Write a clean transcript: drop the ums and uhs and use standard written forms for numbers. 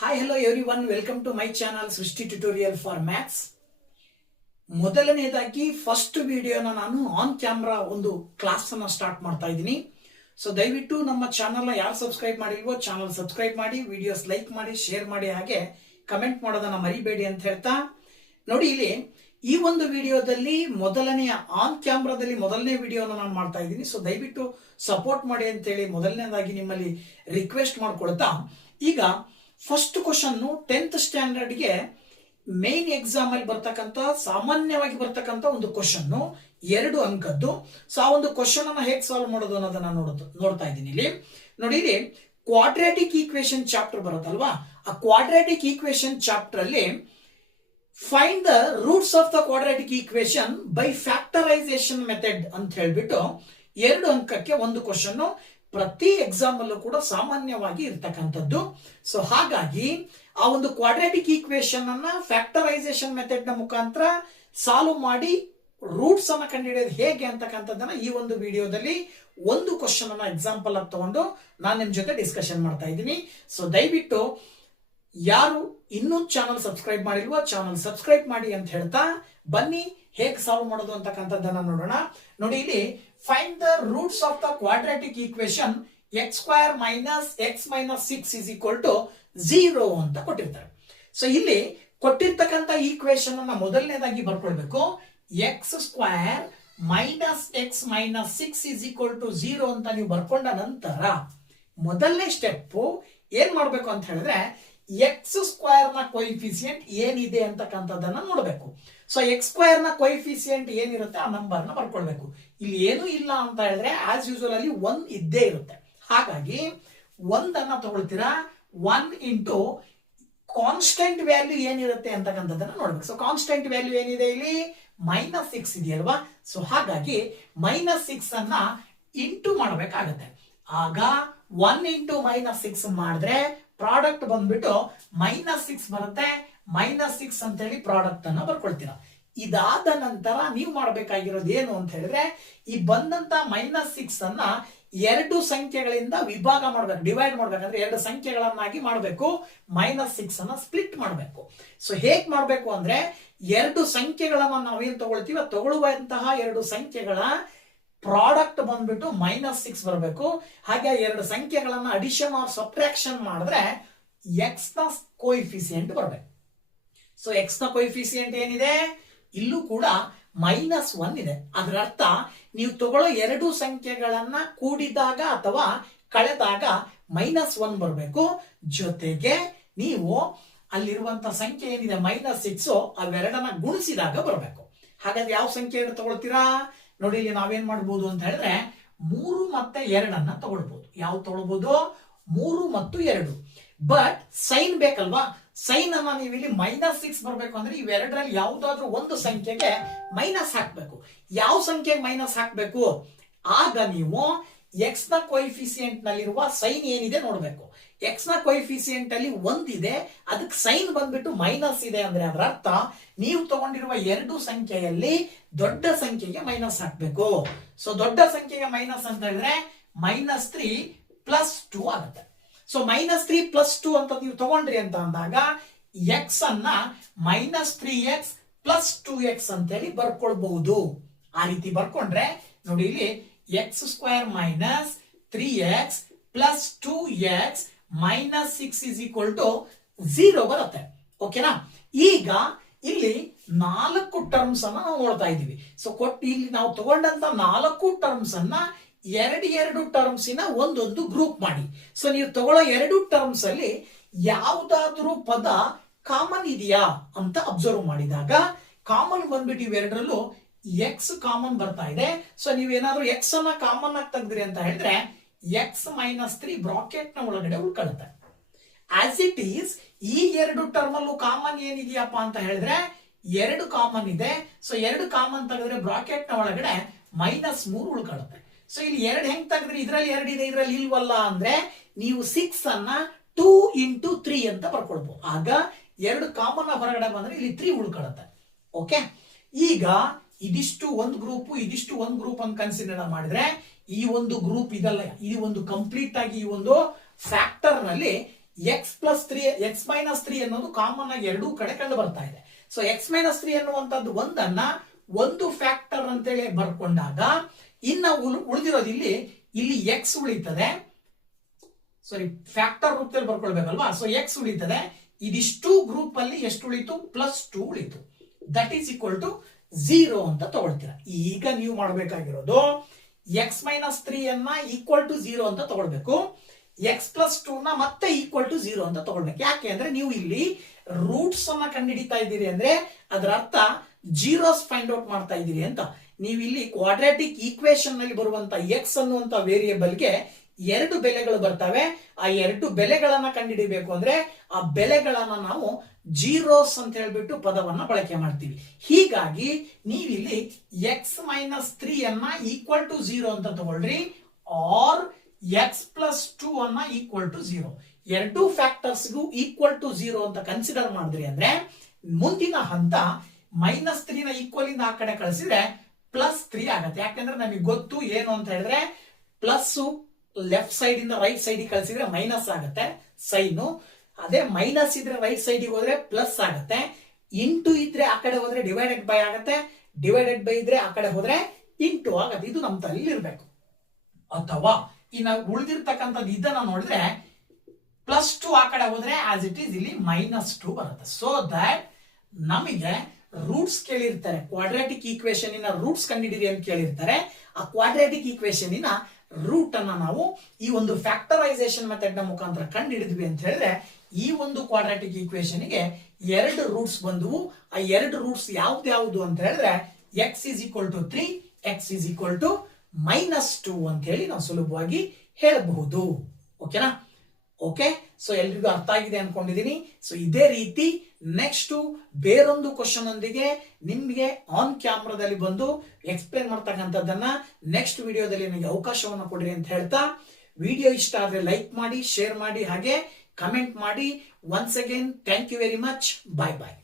Hi hello everyone, welcome to my channel Srishti tutorial for maths. ಮೊದಲನೇದಾಗಿ first ವಿಡಿಯೋನ ನಾನು on camera ಒಂದು class ಅನ್ನ ಸ್ಟಾರ್ಟ್ ಮಾಡ್ತಾ ಇದ್ದೀನಿ. ಸೊ ದಯವಿಟ್ಟು ನಮ್ಮ ಚಾನಲ್ನ ಯಾರು ಸಬ್ಸ್ಕ್ರೈಬ್ ಮಾಡಿಲ್ವೋ ಚಾನಲ್ ಸಬ್ಸ್ಕ್ರೈಬ್ ಮಾಡಿ, ವಿಡಿಯೋಸ್ ಲೈಕ್ ಮಾಡಿ, ಶೇರ್ ಮಾಡಿ, ಹಾಗೆ ಕಮೆಂಟ್ ಮಾಡೋದನ್ನ ಮರಿಬೇಡಿ ಅಂತ ಹೇಳ್ತಾ, ನೋಡಿ ಇಲ್ಲಿ ಈ ಒಂದು ವಿಡಿಯೋದಲ್ಲಿ ಮೊದಲನೆಯ ಆನ್ ಕ್ಯಾಮ್ರಾದಲ್ಲಿ ಮೊದಲನೇ ವಿಡಿಯೋನ ನಾನು ಮಾಡ್ತಾ ಇದ್ದೀನಿ. ಸೊ ದಯವಿಟ್ಟು ಸಪೋರ್ಟ್ ಮಾಡಿ ಅಂತೇಳಿ ಮೊದಲನೇದಾಗಿ ನಿಮ್ಮಲ್ಲಿ ರಿಕ್ವೆಸ್ಟ್ ಮಾಡ್ಕೊಳ್ತಾ, ಈಗ ಫಸ್ಟ್ ಕ್ವಶನ್ 10th ಸ್ಟ್ಯಾಂಡರ್ಡ್ಗೆ ಮೇನ್ ಎಕ್ಸಾಮ್ ಅಲ್ಲಿ ಬರ್ತಕ್ಕಂಥ ಸಾಮಾನ್ಯವಾಗಿ ಬರ್ತಕ್ಕಂಥ ಒಂದು ಕ್ವಶನ್ 2 ಅಂಕದ್ದು. ಸೊ ಆ ಒಂದು ಕ್ವಶನ್ ಅನ್ನ ಹೇಗೆ ಸಾಲ್ವ್ ಮಾಡೋದು ಅನ್ನೋದನ್ನ ನೋಡ್ತಾ ಇದ್ದೀನಿ. ಇಲ್ಲಿ ನೋಡಿ, ಇಲ್ಲಿ ಕ್ವಾಡ್ರಾಟಿಕ್ ಈಕ್ವೇಶನ್ ಚಾಪ್ಟರ್ ಬರುತ್ತಲ್ವಾ, ಆ ಕ್ವಾಡ್ರಾಟಿಕ್ ಈಕ್ವೇಶನ್ ಚಾಪ್ಟರ್ ಅಲ್ಲಿ find the roots of the quadratic equation by factorisation method ಅಂತ ಹೇಳ್ಬಿಟ್ಟು 2 ಅಂಕಕ್ಕೆ ಒಂದು ಕ್ವಶನ್ ಪ್ರತಿ ಎಕ್ಸಾಮ್ ಅಲ್ಲೂ ಕೂಡ ಸಾಮಾನ್ಯವಾಗಿ ಇರ್ತಕ್ಕಂಥದ್ದು. ಸೊ ಹಾಗಾಗಿ ಆ ಒಂದು ಕ್ವಾಡ್ರಾಟಿಕ್ ಈಕ್ವೇಶನ್ ಅನ್ನ ಫ್ಯಾಕ್ಟರೈಸೇಷನ್ ಮೆಥಡ್ ನ ಮುಖಾಂತರ ಸಾಲ್ವ್ ಮಾಡಿ ರೂಟ್ಸ್ ಅನ್ನ ಕಂಡುಹಿಡಿಯೋದು ಹೇಗೆ ಅಂತಕ್ಕಂಥದ್ದನ್ನ ಈ ಒಂದು ವಿಡಿಯೋದಲ್ಲಿ ಒಂದು ಕ್ವಶನ್ ಅನ್ನ ಎಕ್ಸಾಂಪಲ್ ಆಗಿ ತಗೊಂಡು ನಾನು ನಿಮ್ ಜೊತೆ ಡಿಸ್ಕಷನ್ ಮಾಡ್ತಾ ಇದ್ದೀನಿ. ಸೊ ದಯವಿಟ್ಟು ಯಾರು ಇನ್ನೂ ಚಾನಲ್ ಸಬ್ಸ್ಕ್ರೈಬ್ ಮಾಡಿಲ್ವೋ ಚಾನಲ್ ಸಬ್ಸ್ಕ್ರೈಬ್ ಮಾಡಿ ಅಂತ ಹೇಳ್ತಾ, ಬನ್ನಿ ಹೇಗೆ ಸಾಲ್ವ್ ಮಾಡೋದು ಅಂತಕ್ಕಂಥದ್ದನ್ನ ನೋಡೋಣ. ನೋಡಿ, ಇಲ್ಲಿ find the roots of the quadratic equation x² - x - 6 = 0 ಅಂತ ಕೊಟ್ಟಿರ್ತಾರೆ. ಸೊ ಇಲ್ಲಿ ಕೊಟ್ಟಿರ್ತಕ್ಕಂಥ ಈಕ್ವೇಶನ್ ಅನ್ನ ಮೊದಲನೇದಾಗಿ ಬರ್ಕೊಳ್ಬೇಕು. x² - x - 6 = 0 ಅಂತ ನೀವು ಬರ್ಕೊಂಡ ನಂತರ ಮೊದಲನೇ ಸ್ಟೆಪ್ ಏನ್ ಮಾಡ್ಬೇಕು ಅಂತ ಹೇಳಿದ್ರೆ, x² ನ ಕೊಯಿಫಿಸಿಯೆಂಟ್ ಏನಿದೆ ಅಂತಕ್ಕಂಥದ್ದನ್ನ ನೋಡಬೇಕು. ಸೊ x² ನ ಕೊಯಿಫಿಸಿಯೆಂಟ್ ಏನಿರುತ್ತೆ ಆ ನಂಬರ್ ನ ಬರ್ಕೊಳ್ಬೇಕು. ಇಲ್ಲಿ ಏನು ಇಲ್ಲ ಅಂತ ಹೇಳಿದ್ರೆ ಆಸ್ ಯೂಶುವಲ್ ಅಲ್ಲಿ 1 ಇದ್ದೇ ಇರುತ್ತೆ. ಹಾಗಾಗಿ 1 ಅನ್ನ ತಗೊಳ್ತೀರಾ, 1 ಇಂಟು ಕಾನ್ಸ್ಟೆಂಟ್ ವ್ಯಾಲ್ಯೂ ಏನಿರುತ್ತೆ ಅಂತಕ್ಕಂಥದ್ದನ್ನ ನೋಡ್ಬೇಕು. ಸೊ ಕಾನ್ಸ್ಟೆಂಟ್ ವ್ಯಾಲ್ಯೂ ಏನಿದೆ ಇಲ್ಲಿ -6 ಇದೆಯಲ್ವಾ. ಸೊ ಹಾಗಾಗಿ -6 ಅನ್ನ ಇಂಟು ಮಾಡಬೇಕಾಗತ್ತೆ. ಆಗ 1 ಇಂಟು -6 ಮಾಡಿದ್ರೆ ಪ್ರಾಡಕ್ಟ್ ಬಂದ್ಬಿಟ್ಟು -6 ಬರುತ್ತೆ. -6 ಅಂತ ಹೇಳಿ ಪ್ರಾಡಕ್ಟ್ ಅನ್ನ ಬರ್ಕೊಳ್ತೀರಾ. ಇದಾದ ನಂತರ ನೀವು ಮಾಡಬೇಕಾಗಿರೋದು ಏನು ಅಂತ ಹೇಳಿದ್ರೆ, ಈ ಬಂದಂತ -6 ಅನ್ನ 2 ಸಂಖ್ಯೆಗಳಿಂದ ವಿಭಾಗ ಮಾಡ್ಬೇಕು, ಡಿವೈಡ್ ಮಾಡ್ಬೇಕಂದ್ರೆ 2 ಸಂಖ್ಯೆಗಳನ್ನಾಗಿ ಮಾಡಬೇಕು. -6 ಅನ್ನ ಸ್ಪ್ಲಿಟ್ ಮಾಡಬೇಕು. ಸೊ ಹೇಗ್ ಮಾಡ್ಬೇಕು ಅಂದ್ರೆ, 2 ಸಂಖ್ಯೆಗಳನ್ನ ನಾವೇನ್ ತಗೊಳ್ತೀವಿ, ತಗೊಳ್ಳುವಂತಹ 2 ಸಂಖ್ಯೆಗಳ ಪ್ರಾಡಕ್ಟ್ ಬಂದ್ಬಿಟ್ಟು -6 ಬರಬೇಕು. ಹಾಗೆ 2 ಸಂಖ್ಯೆಗಳನ್ನ ಅಡಿಷನ್ ಆರ್ ಸಬ್ಟ್ರಾಕ್ಷನ್ ಮಾಡಿದ್ರೆ x ನ ಕೋಎಫಿಷಿಯಂಟ್ ಬರಬೇಕು. ಸೊ x ನ ಕೋಎಫಿಷಿಯಂಟ್ ಏನಿದೆ, ಇಲ್ಲೂ ಕೂಡ -1 ಇದೆ. ಅದರ ಅರ್ಥ ನೀವು ತಗೊಳ್ಳೋ 2 ಸಂಖ್ಯೆಗಳನ್ನ ಕೂಡಿದಾಗ ಅಥವಾ ಕಳೆದಾಗ -1 ಬರಬೇಕು. ಜೊತೆಗೆ ನೀವು ಅಲ್ಲಿರುವಂತ ಸಂಖ್ಯೆ ಏನಿದೆ -6 ಅವೆರಡನ್ನ ಗುಣಿಸಿದಾಗ ಬರಬೇಕು. ಹಾಗಾದ್ರೆ ಯಾವ ಸಂಖ್ಯೆಯನ್ನು ತಗೊಳ್ತೀರಾ? ನೋಡಿ, ಇಲ್ಲಿ ನಾವೇನ್ ಮಾಡ್ಬೋದು ಅಂತ ಹೇಳಿದ್ರೆ 3 ಮತ್ತು 2 ಅನ್ನ ತಗೊಳ್ಬಹುದು. ಯಾವ ತಗೊಳ್ಬಹುದು? 3 ಮತ್ತು 2. ಬಟ್ ಸೈನ್ ಬೇಕಲ್ವಾ? ಸೈನ್ ಅನ್ನ ನೀವು ಇಲ್ಲಿ -6 ಬರ್ಬೇಕು ಅಂದ್ರೆ ಇವೆರಡರಲ್ಲಿ ಯಾವ್ದಾದ್ರು ಒಂದು ಸಂಖ್ಯೆಗೆ ಮೈನಸ್ ಹಾಕ್ಬೇಕು. ಯಾವ ಸಂಖ್ಯೆಗೆ ಮೈನಸ್ ಹಾಕ್ಬೇಕು? ಆಗ ನೀವು x ನ ಕೊಯಿಫಿಷಿಯಂಟ್ ನಲ್ಲಿರುವ ಸೈನ್ ಏನಿದೆ ನೋಡ್ಬೇಕು. x ನ ಕೊಯಿಫಿಷಿಯಂಟ್ ಅಲ್ಲಿ 1 ಇದೆ, ಅದಕ್ಕೆ ಸೈನ್ ಬಂದ್ಬಿಟ್ಟು ಮೈನಸ್ ಇದೆ ಅಂದ್ರೆ ಅದರ ಅರ್ಥ ನೀವು ತಗೊಂಡಿರುವ 2 ಸಂಖ್ಯೆಯಲ್ಲಿ ದೊಡ್ಡ ಸಂಖ್ಯೆಗೆ ಮೈನಸ್ ಹಾಕ್ಬೇಕು. ಸೊ ದೊಡ್ಡ ಸಂಖ್ಯೆಗೆ ಮೈನಸ್ ಅಂತ ಹೇಳಿದ್ರೆ -3 + 2 ಆಗುತ್ತೆ. ಸೊ -3 + 2 ಅಂತ ನೀವು ತಗೊಂಡ್ರಿ ಅಂತ ಅಂದಾಗ x ಅನ್ನ -3x + 2x ಅಂತ ಹೇಳಿ ಬರ್ಕೊಳ್ಬಹುದು. ಆ ರೀತಿ ಬರ್ಕೊಂಡ್ರೆ ನೋಡಿ, ಇಲ್ಲಿ x² - 3x + 2x - 6 = 0 ಬರುತ್ತೆ. ಓಕೆನಾ? ಈಗ ಇಲ್ಲಿ 4 ಟರ್ಮ್ಸ್ ಅನ್ನ ನಾವು ನೋಡ್ತಾ ಇದೀವಿ. ಸೊ ಇಲ್ಲಿ ನಾವು ತಗೊಂಡಂತ 4 ಟರ್ಮ್ಸ್ ಅನ್ನ 2 ಟರ್ಮ್ಸಿನ ಒಂದೊಂದು ಗ್ರೂಪ್ ಮಾಡಿ. ಸೊ ನೀವು ತಗೊಳ್ಳೋ 2 ಟರ್ಮ್ಸ್ ಅಲ್ಲಿ ಯಾವುದಾದ್ರೂ ಪದ ಕಾಮನ್ ಇದೆಯಾ ಅಂತ ಅಬ್ಸರ್ವ್ ಮಾಡಿದಾಗ ಕಾಮನ್ ಬಂದ್ಬಿಟ್ಟು ಇವೆರಡರಲ್ಲೂ x ಕಾಮನ್ ಬರ್ತಾ ಇದೆ. ಸೊ ನೀವೇನಾದ್ರೂ x ಅನ್ನ ಕಾಮನ್ ಆಗಿ ತೆಗೆದ್ರಿ ಅಂತ ಹೇಳಿದ್ರೆ x - 3 ಬ್ರಾಕೆಟ್ ನ ಒಳಗಡೆ ಉಳ್ಕೊಳ್ಳುತ್ತೆ. ಆಸ್ ಇಟ್ ಈಸ್ ಈ 2 ಟರ್ಮ್ ಅಲ್ಲೂ ಕಾಮನ್ ಏನಿದೆಯಪ್ಪ ಅಂತ ಹೇಳಿದ್ರೆ 2 ಕಾಮನ್ ಇದೆ. ಸೊ 2 ಕಾಮನ್ ತೆಗೆದ್ರೆ ಬ್ರಾಕೆಟ್ ನ ಒಳಗಡೆ -3 ಉಳ್ಕೊಳ್ಳುತ್ತೆ. ಸೊ ಇಲ್ಲಿ 2 ಹೆಂಗ್ ತೆಗೆದ್ರಿ, ಇದ್ರಲ್ಲಿ 2 ಇದೆ, ಇದ್ರಲ್ಲಿ ಇಲ್ವಲ್ಲ ಅಂದ್ರೆ ನೀವು 6 ಅನ್ನ 2 × 3 ಅಂತ ಬರ್ಕೊಳ್ಬಹುದು. ಆಗ 2 ಕಾಮನ್ ಹೊರಗಡೆ ಬಂದ್ರೆ ಇಲ್ಲಿ 3 ಉಳ್ಕೊಳ್ಳುತ್ತೆ. ಓಕೆ, ಈಗ ಇದಿಷ್ಟು ಒಂದು ಗ್ರೂಪ್, ಇದಿಷ್ಟು ಒಂದು ಗ್ರೂಪ್ ಅಂತ ಕನ್ಸಿಡರ್ ಮಾಡಿದ್ರೆ ಈ ಒಂದು ಗ್ರೂಪ್ ಇದಲ್ಲ, ಈ ಒಂದು ಕಂಪ್ಲೀಟ್ ಆಗಿ ಈ ಒಂದು ಫ್ಯಾಕ್ಟರ್ ನಲ್ಲಿ ಎಕ್ಸ್ ಮೈನಸ್ 3 ಅನ್ನೋದು ಕಾಮನ್ ಆಗಿ ಎರಡೂ ಕಡೆ ಕಂಡು ಬರ್ತಾ ಇದೆ. ಸೊ ಎಕ್ಸ್ ಮೈನಸ್ 3 ಅನ್ನುವಂಥದ್ದು ಒಂದನ್ನ ಒಂದು ಫ್ಯಾಕ್ಟರ್ ಅಂತೇಳಿ ಬರ್ಕೊಂಡಾಗ ಇನ್ನ ಉಳಿದಿರೋದು ಇಲ್ಲಿ ಎಕ್ಸ್ ಉಳಿತದೆ. ಸಾರಿ, ಫ್ಯಾಕ್ಟರ್ ರೂಪದಲ್ಲಿ ಬರ್ಕೊಳ್ಬೇಕಲ್ವಾ. ಸೊ ಎಕ್ಸ್ ಉಳಿತದೆ. ಇದಿಷ್ಟು ಗ್ರೂಪ್ ಅಲ್ಲಿ ಎಷ್ಟು ಉಳಿತು? +2 ಉಳಿತು. ದಟ್ ಈಸ್ ಈಕ್ವಲ್ ಟು 0 ಅಂತ ತಗೊಳ್ತೀರಾ. ಈಗ ನೀವು ಮಾಡಬೇಕಾಗಿರೋದು ಎಕ್ಸ್ ಮೈನಸ್ 3 ಅನ್ನ ಈಕ್ವಲ್ ಟು 0 ಅಂತ ತಗೊಳ್ಬೇಕು. x+2 ನ ಮತ್ತೆ ಈಕ್ವಲ್ ಟು 0 ಅಂತ ತಗೊಳ್ಬೇಕು. ಯಾಕೆ ಅಂದ್ರೆ ನೀವು ಇಲ್ಲಿ ರೂಟ್ಸ್ ಅನ್ನ ಕಂಡುಹಿಡಿತಾ ಇದ್ದೀರಿ ಅಂದ್ರೆ ಅದರ ಅರ್ಥ ಜೀರೋಸ್ ಫೈಂಡ್ ಔಟ್ ಮಾಡ್ತಾ ಇದ್ದೀರಿ ಅಂತ. ನೀವು ಇಲ್ಲಿ ಕ್ವಾಡ್ರಾಟಿಕ್ ಈಕ್ವೇಶನ್ ನಲ್ಲಿ ಬರುವಂತ ಎಕ್ಸ್ ಅನ್ನುವಂತ ವೇರಿಯೇಬಲ್ಗೆ 2 ಬೆಲೆಗಳು ಬರ್ತವೆ. ಆ 2 ಬೆಲೆಗಳನ್ನ ಕಂಡುಹಿಡಿಬೇಕು ಅಂದ್ರೆ ಆ ಬೆಲೆಗಳನ್ನ ನಾವು ಜೀರೋಸ್ ಅಂತ ಹೇಳ್ಬಿಟ್ಟು ಪದವನ್ನ ಬಳಕೆ ಮಾಡ್ತೀವಿ. ಹೀಗಾಗಿ ನೀವಿಲ್ಲಿ x-3 ಅನ್ನ ಈಕ್ವಲ್ ಟು 0 ಅಂತ ತಗೊಳ್ರಿ, ಆರ್ x+2 ಅನ್ನ ಈಕ್ವಲ್ ಟು 0. ಎರಡು ಫ್ಯಾಕ್ಟರ್ಸ್ಗೂ ಈಕ್ವಲ್ ಟು 0 ಅಂತ ಕನ್ಸಿಡರ್ ಮಾಡಿದ್ರಿ ಅಂದ್ರೆ ಮುಂದಿನ ಹಂತ -3 ನ ಈಕ್ವಲ್ ಇಂದ ಆ ಕಡೆ ಕಳಿಸಿದ್ರೆ +3 ಆಗತ್ತೆ. ಯಾಕಂದ್ರೆ ನಮಗೆ ಗೊತ್ತು ಏನು ಅಂತ ಹೇಳಿದ್ರೆ ಪ್ಲಸ್ ಲೆಫ್ಟ್ ಸೈಡ್ ಇಂದ ರೈಟ್ ಸೈಡ್ ಕಳಿಸಿದ್ರೆ ಮೈನಸ್ ಆಗುತ್ತೆ ಸೈನು. ಅದೇ ಮೈನಸ್ ಇದ್ರೆ ರೈಟ್ ಸೈಡ್ ಹೋದ್ರೆ ಪ್ಲಸ್ ಆಗುತ್ತೆ. ಇಂಟು ಇದ್ರೆ ಆ ಕಡೆ ಹೋದ್ರೆ ಡಿವೈಡೆಡ್ ಬೈ ಆಗುತ್ತೆ. ಡಿವೈಡೆಡ್ ಬೈ ಇದ್ರೆ ಆ ಕಡೆ ಹೋದ್ರೆ ಇಂಟು ಆಗತ್ತೆ. ಇದು ನಮ್ಮ ತಲೆಯಲ್ಲಿ ಇರ್ಬೇಕು. ಅಥವಾ ಇನ್ನು ಉಳಿದಿರ್ತಕ್ಕಂಥದ್ದು ಇದನ್ನ ನೋಡಿದ್ರೆ +2 ಆ ಕಡೆ ಹೋದ್ರೆ ಆಸ್ ಇಟ್ ಈಸ್ ಇಲ್ಲಿ -2 ಬರುತ್ತೆ. ಸೊ ದಟ್ ನಮಗೆ ರೂಟ್ಸ್ ಕೇಳಿರ್ತಾರೆ, ಕ್ವಾಡ್ರಾಟಿಕ್ ಈಕ್ವೇಶನ್ ಇನ ರೂಟ್ಸ್ ಕಂಡಿಡಿರಿ ಅಂತ ಕೇಳಿರ್ತಾರೆ. ಆ ಕ್ವಾಡ್ರಾಟಿಕ್ ಈಕ್ವೇಶನ್ ಇನ ರೂಟ್ ಅನ್ನ ನಾವು ಈ ಒಂದು ಫ್ಯಾಕ್ಟರೈಸೇಷನ್ ಮೆಥಡ್ ನ ಮುಖಾಂತರ ಕಂಡು ಹಿಡಿದ್ವಿ ಅಂತ ಹೇಳಿದ್ರೆ ಈ ಒಂದು ಕ್ವಾಡ್ರಾಟಿಕ್ ಈಕ್ವೇಶನ್ ಗೆ 2 ರೂಟ್ಸ್ ಬಂದವು. ಆ 2 ರೂಟ್ಸ್ ಯಾವ್ದು ಅಂತ ಹೇಳಿದ್ರೆ x is equal to 3, x is equal to -2 ಅಂತ ಹೇಳಿ ನಾವು ಸುಲಭವಾಗಿ ಹೇಳಬಹುದು. ಓಕೆನಾ? ಓಕೆ, ಸೊ ಎಲ್ರಿಗೂ ಅರ್ಥ ಆಗಿದೆ ಅನ್ಕೊಂಡಿದೀನಿ. ಸೊ ಇದೇ ರೀತಿ ನೆಕ್ಸ್ಟ್ ಬೇರೊಂದು ಕ್ವಶನ್ ಒಂದಿಗೆ ನಿಮ್ಗೆ ಆನ್ ಕ್ಯಾಮ್ರಾದಲ್ಲಿ ಬಂದು ಎಕ್ಸ್ಪ್ಲೇನ್ ಮಾಡ್ತಕ್ಕಂಥದ್ದನ್ನ ನೆಕ್ಸ್ಟ್ ವಿಡಿಯೋದಲ್ಲಿ ನನಗೆ ಅವಕಾಶವನ್ನು ಕೊಡ್ರಿ ಅಂತ ಹೇಳ್ತಾ, ವಿಡಿಯೋ ಇಷ್ಟ ಆದ್ರೆ ಲೈಕ್ ಮಾಡಿ, ಶೇರ್ ಮಾಡಿ, ಹಾಗೆ ಕಮೆಂಟ್ ಮಾಡಿ. Once again thank you very much. Bye bye.